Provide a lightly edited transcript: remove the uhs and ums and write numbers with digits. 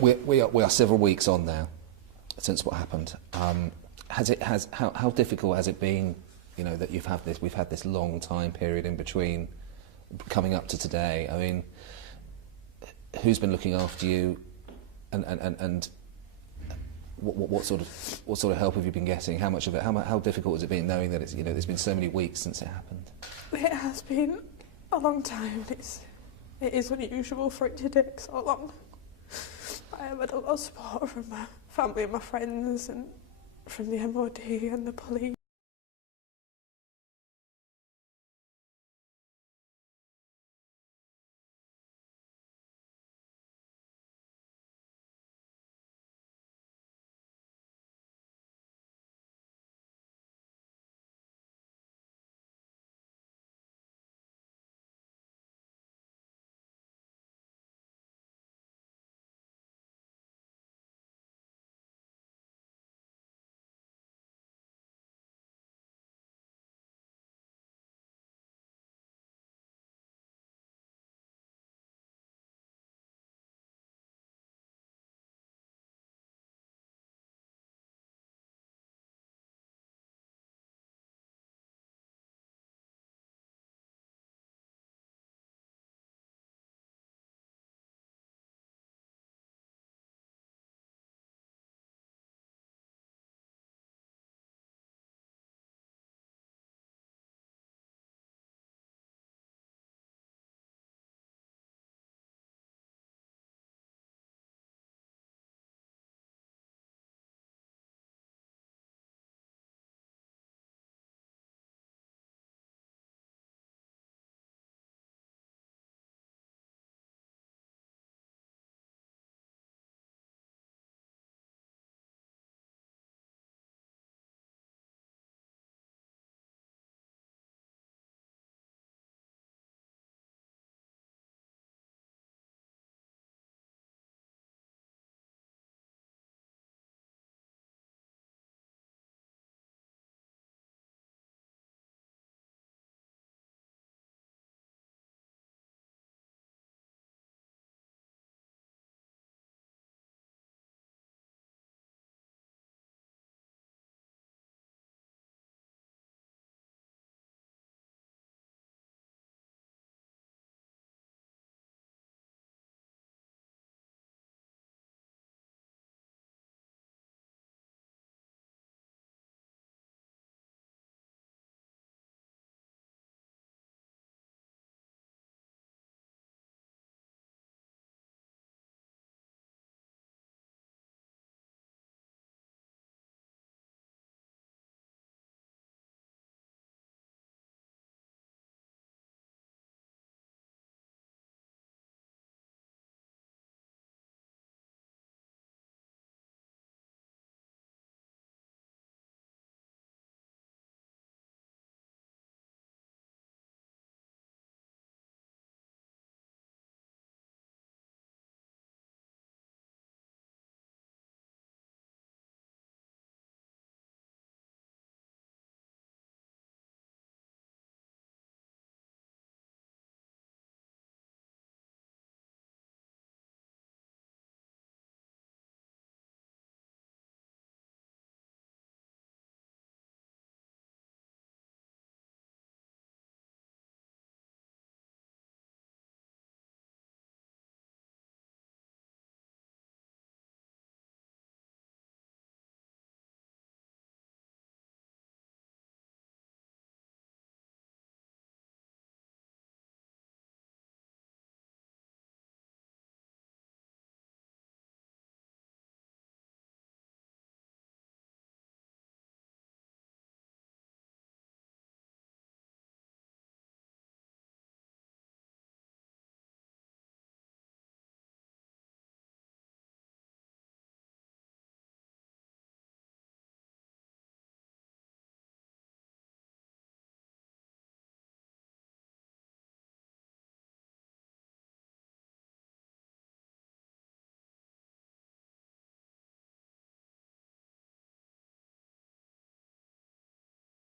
We are several weeks on now since what happened. How difficult has it been? You know that we've had this long time period in between, coming up to today. I mean, who's been looking after you, and what sort of help have you been getting? How much of it? How difficult has it been knowing that there's been so many weeks since it happened? It has been a long time. It is unusual for it to take so long. I have had a lot of support from my family and my friends and from the MOD and the police.